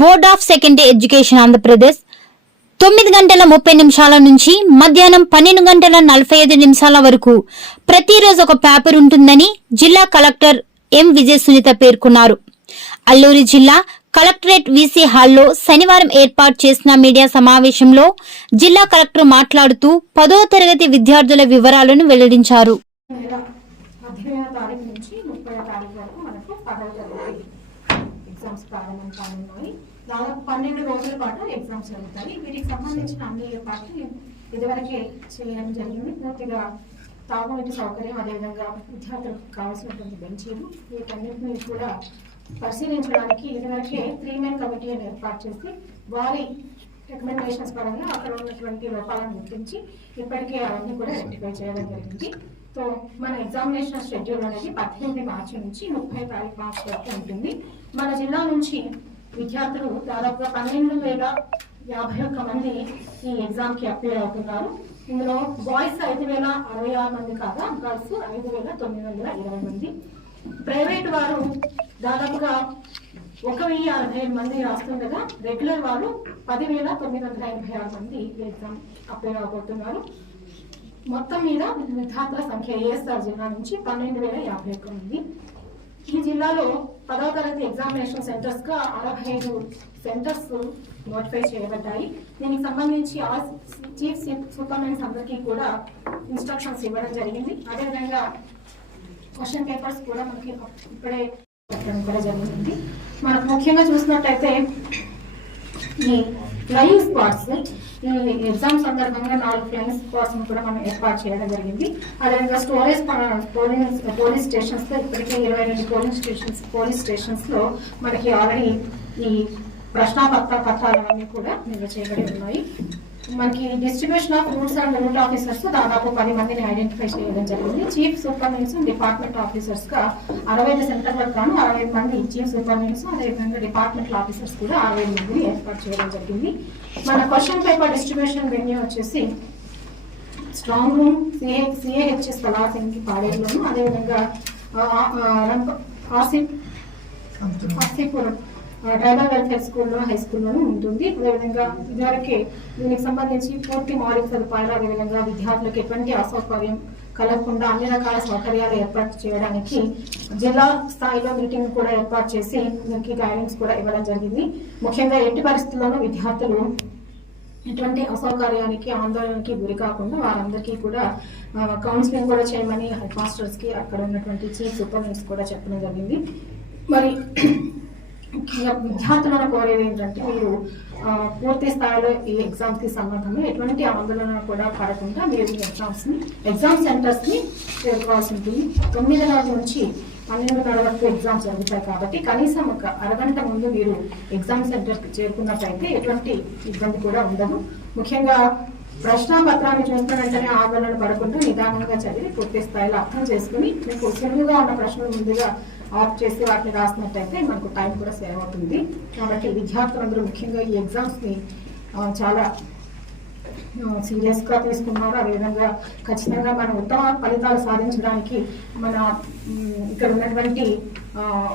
Board of secondary education Andhra Pradesh. తొమ్మిది గంటల ముప్పై నిమిషాల నుంచి మధ్యాహ్నం పన్నెండు గంటల నలభై ఐదు నిమిషాల వరకు ప్రతిరోజు ఒక పేపర్ ఉంటుందని జిల్లా కలెక్టర్ ఎం విజయ సునీత పేర్కొన్నారు. అల్లూరి జిల్లా కలెక్టరేట్ వీసీ హాల్లో శనివారం ఏర్పాటు చేసిన మీడియా సమావేశంలో జిల్లా కలెక్టర్ మాట్లాడుతూ పదో తరగతి విద్యార్థుల వివరాలను వెల్లడించారు. నుంచి ముప్పై తారీఖు వరకు మనకు పదవ తరగతి ఎగ్జామ్స్ ప్రారంభం కానున్నాయి దాదాపు పన్నెండు రోజుల పాటు ఎగ్జామ్స్ జరుగుతాయి. వీటికి సంబంధించిన అన్ని ఏర్పాట్లు ఇదివరకే చేయడం జరిగింది. పూర్తిగా తాగునీటి సౌకర్యం అదేవిధంగా విద్యార్థులకు కావాల్సినటువంటి బెంచీలు వీటన్నింటినీ కూడా పరిశీలించడానికి ఇదివరకే త్రీ మెన్ కమిటీని ఏర్పాటు చేసి వారి రికమెండేషన్స్ పరంగా అక్కడ ఉన్నటువంటి లోపాలను గుర్తించి ఇప్పటికే అవన్నీ కూడా రెక్టిఫై చేయడం జరిగింది. సో మన ఎగ్జామినేషన్ షెడ్యూల్ అనేది పద్దెనిమిది మార్చి నుంచి ముప్పై తారీఖు మార్చి వరకు ఉంటుంది. మన జిల్లా నుంచి విద్యార్థులు దాదాపుగా పన్నెండు వేల యాభై ఒక్క మంది ఈ ఎగ్జామ్కి అప్లై అవుతున్నారు. ఇందులో బాయ్స్ ఐదు వేల అరవై ఆరు మంది కాగా గర్ల్స్ ఐదు వేల తొమ్మిది వందల ఇరవై మంది. ప్రైవేట్ వారు దాదాపుగా ఒక వెయ్యి అరవై మంది రాస్తుండగా రెగ్యులర్ వారు పదివేల తొమ్మిది వందల ఎనభై ఆరు మంది ఈ ఎగ్జామ్ అప్లై అవబోతున్నారు. మొత్తం మీద విద్యార్థుల సంఖ్య ఏఎస్ఆర్ జిల్లా నుంచి పన్నెండు వేల యాభై ఒక్క మంది. ఈ జిల్లాలో పదవ తరగతి ఎగ్జామినేషన్ సెంటర్స్గా అరవై ఐదు సెంటర్స్ నోటిఫై చేయబడ్డాయి. దీనికి సంబంధించి ఆ చీఫ్ సూపర్మెంట్స్ అందరికీ కూడా ఇన్స్ట్రక్షన్స్ ఇవ్వడం జరిగింది. అదేవిధంగా క్వశ్చన్ పేపర్స్ కూడా మనకి ఇప్పుడే పెట్టడం కూడా ముఖ్యంగా చూసినట్టయితే ఈ ఫ్లయింగ్ స్పాట్స్ ఈ ఎగ్జామ్ సందర్భంగా నాలుగు ఫ్లయింగ్ స్పాట్స్ కూడా మనం ఏర్పాటు చేయడం జరిగింది. అదేవిధంగా స్టోరేజ్ పోలింగ్ పోలీస్ స్టేషన్స్లో ఇప్పటికే ఇరవై రెండు పోలింగ్ స్టేషన్స్ పోలీస్ స్టేషన్స్లో మనకి ఆల్రెడీ ఈ ప్రశ్నాపత్ర పత్రాలన్నీ కూడా నిల్వ చేయబడి ఉన్నాయి. మనకి distribution of routes and route officers దాదాపు పది మందిని ఐడెంటిఫై చేయడం జరిగింది. చీఫ్ సూపరింటెండెంట్స్ డిపార్ట్మెంట్ ఆఫీసర్స్గా అరవై ఐదు సెంటర్లకు గాను అరవై మంది చీఫ్ సూపరింటెండెంట్స్ అదేవిధంగా డిపార్ట్మెంటల్ ఆఫీసర్స్ కూడా అరవై మందిని ఏర్పాటు చేయడం జరిగింది. మన క్వశ్చన్ పేపర్ డిస్ట్రిబ్యూషన్ వెన్యూ వచ్చేసి స్ట్రాంగ్ రూమ్ సిఏ సిఏహెచ్ఎస్ కళాసింగ్కి పాడేరులోను అదేవిధంగా ఆసిఫ్ ఆసిఫ్పురం ట్రైబల్ వెల్ఫేర్ స్కూల్లో హై స్కూల్లోనూ ఉంటుంది. అదేవిధంగా ఇదివరకే దీనికి సంబంధించి పూర్తి మౌలిక సదుపాయాలు అదేవిధంగా విద్యార్థులకు ఎటువంటి అసౌకర్యం కలగకుండా అన్ని రకాల సౌకర్యాలు ఏర్పాటు చేయడానికి జిల్లా స్థాయిలో మీటింగ్ కూడా ఏర్పాటు చేసి దీనికి గైడెన్స్ కూడా ఇవ్వడం జరిగింది. ముఖ్యంగా ఎట్టి పరిస్థితుల్లోనూ విద్యార్థులు ఎటువంటి అసౌకర్యానికి ఆందోళనకి గురి కాకుండా వారందరికీ కూడా కౌన్సిలింగ్ కూడా చేయమని హెడ్ మాస్టర్స్కి అక్కడ ఉన్నటువంటి చీఫ్ సూపరింటెండెంట్స్ కూడా చెప్పడం జరిగింది. మరి ముఖ్యంగా విద్యార్థులను కోరేది ఏంటంటే మీరు పూర్తి స్థాయిలో ఈ ఎగ్జామ్స్కి సంబంధంలో ఎటువంటి ఆందోళన కూడా పడకుండా మీరు ఈ ఎగ్జామ్స్ని ఎగ్జామ్ సెంటర్స్ని చేరుకోవాల్సి ఉంటుంది. తొమ్మిదిన్నర నుంచి పన్నెండున్నర వరకు ఎగ్జామ్స్ జరుగుతాయి కాబట్టి కనీసం ఒక అరగంట ముందు మీరు ఎగ్జామ్ సెంటర్ చేరుకున్నట్లయితే ఎటువంటి ఇబ్బంది కూడా ఉండదు. ముఖ్యంగా ప్రశ్న పత్రాన్ని చూసిన వెంటనే ఆందోళన పడకుండా నిదానంగా చదివి పూర్తి స్థాయిలో అర్థం చేసుకుని మీకు సులువుగా ఉన్న ప్రశ్నలు ముందుగా ఆఫ్ చేసి వాటిని రాసినట్టయితే మనకు టైం కూడా సేవ్ అవుతుంది. కాబట్టి విద్యార్థులందరూ ముఖ్యంగా ఈ ఎగ్జామ్స్ని చాలా సీరియస్గా తీసుకున్నారు. అదేవిధంగా ఖచ్చితంగా మనం ఉత్తమ ఫలితాలు సాధించడానికి మన ఇక్కడ ఉన్నటువంటి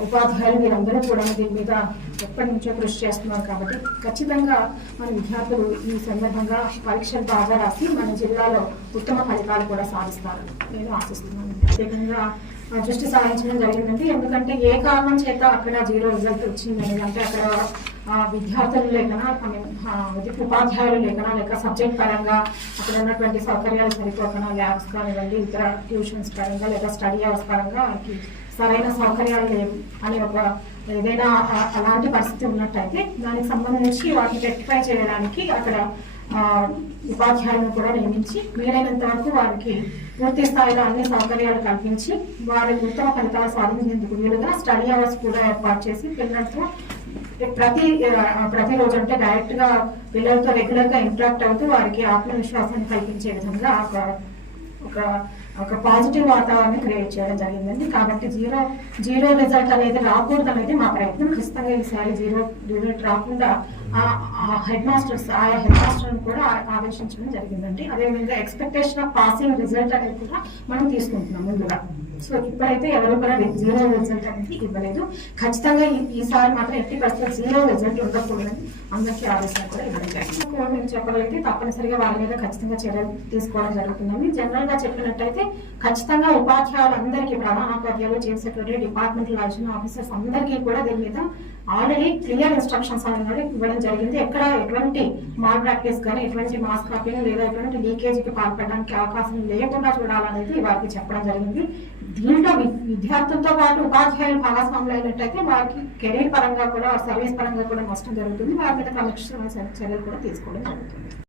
ఉపాధ్యాయులు వీరందరూ కూడా దీని మీద ఎప్పటి నుంచో కృషి చేస్తున్నారు కాబట్టి ఖచ్చితంగా మన విద్యార్థులు ఈ సందర్భంగా పరీక్షలు బాగా రాసి మన జిల్లాలో ఉత్తమ ఫలితాలు కూడా సాధిస్తారు. నేను ఆశిస్తున్నాను. ప్రత్యేకంగా దృష్టి సాధించడం జరిగిందండి. ఎందుకంటే ఏ కారణం చేత అక్కడ జీరో రిజల్ట్ వచ్చిందని అంటే అక్కడ విద్యార్థులు లేకనా కొన్ని ఉపాధ్యాయులు లేకనా లేక సబ్జెక్ట్ పరంగా అక్కడ ఉన్నటువంటి సౌకర్యాలు సరిపోకనా ల్యాబ్స్ కానివ్వండి ఇతర ట్యూషన్స్ పరంగా లేదా స్టడీ అవర్స్ పరంగా వారికి సరైన సౌకర్యాలు లేవు అని ఒక ఏదైనా అలాంటి పరిస్థితి ఉన్నట్టయితే దానికి సంబంధించి వాటిని రెక్టిఫై చేయడానికి అక్కడ ఉపాధ్యాయులను కూడా నియమించి వీలైనంత వరకు వారికి పూర్తి స్థాయిలో అన్ని సౌకర్యాలు కల్పించి వారి ఉత్తమ ఫలితాలు సాధించేందుకు వీలుగా స్టడీ అవర్స్ కూడా ఏర్పాటు చేసి పిల్లలతో ప్రతి ప్రతిరోజు అంటే డైరెక్ట్గా పిల్లలతో రెగ్యులర్గా ఇంటరాక్ట్ అవుతూ వారికి ఆత్మవిశ్వాసాన్ని కల్పించే విధంగా ఒక ఒక ఒక పాజిటివ్ వాతావరణం క్రియేట్ చేయడం జరిగిందండి. కాబట్టి జీరో జీరో రిజల్ట్ అనేది రాకూడదు అనేది మా ప్రయత్నం. ఖచ్చితంగా ఈసారి జీరో రిజల్ట్ రాకుండా హెడ్ మాస్టర్స్ ఆయా హెడ్ మాస్టర్ని కూడా ఆదేశించడం జరిగిందండి. అదేవిధంగా ఎక్స్పెక్టేషన్ ఆఫ్ పాసింగ్ రిజల్ట్ అనేది కూడా మనం తీసుకుంటున్నాం ముందుగా. సో ఇప్పుడైతే ఎవరు కూడా జీరో రిజల్ట్ అనేది ఇవ్వలేదు. ఖచ్చితంగా ఈ- ఈసారి మాత్రం ఎట్టి పరిస్థితుల్లో జీరో రిజల్ట్ ఉండకూడదని అందరికీ ఆదేశాలు కూడా ఇవ్వడం. జరిగింది మేము చెప్పగలిగితే తప్పనిసరిగా వాళ్ళ మీద ఖచ్చితంగా చర్యలు తీసుకోవడం జరుగుతుందని జనరల్గా చెప్పినట్టయితే ఖచ్చితంగా ఉపాధ్యాయులందరికీ ప్రధానోపాధ్యాయులు chief secretary department additional officers అందరికీ కూడా దీని మీద ఆల్రెడీ క్లియర్ ఇన్స్ట్రక్షన్స్ అనేది ఇవ్వడం జరిగింది. ఎక్కడ ఎటువంటి మాల్ ప్రాక్టీస్ కానీ ఎటువంటి మాస్ కాపీని లేదా ఎటువంటి లీకేజీకి పాల్పడడానికి అవకాశం లేకుండా చూడాలనేది వారికి చెప్పడం జరిగింది. దీంట్లో వి- విద్యార్థులతో పాటు ఉపాధ్యాయులు భాగస్వాములు అయినట్టయితే వారికి కెరీర్ పరంగా కూడా సర్వీస్ పరంగా కూడా నష్టం జరుగుతుంది. వారి మీద క్రమశిక్షణ చర్యలు కూడా తీసుకోవడం జరుగుతుంది.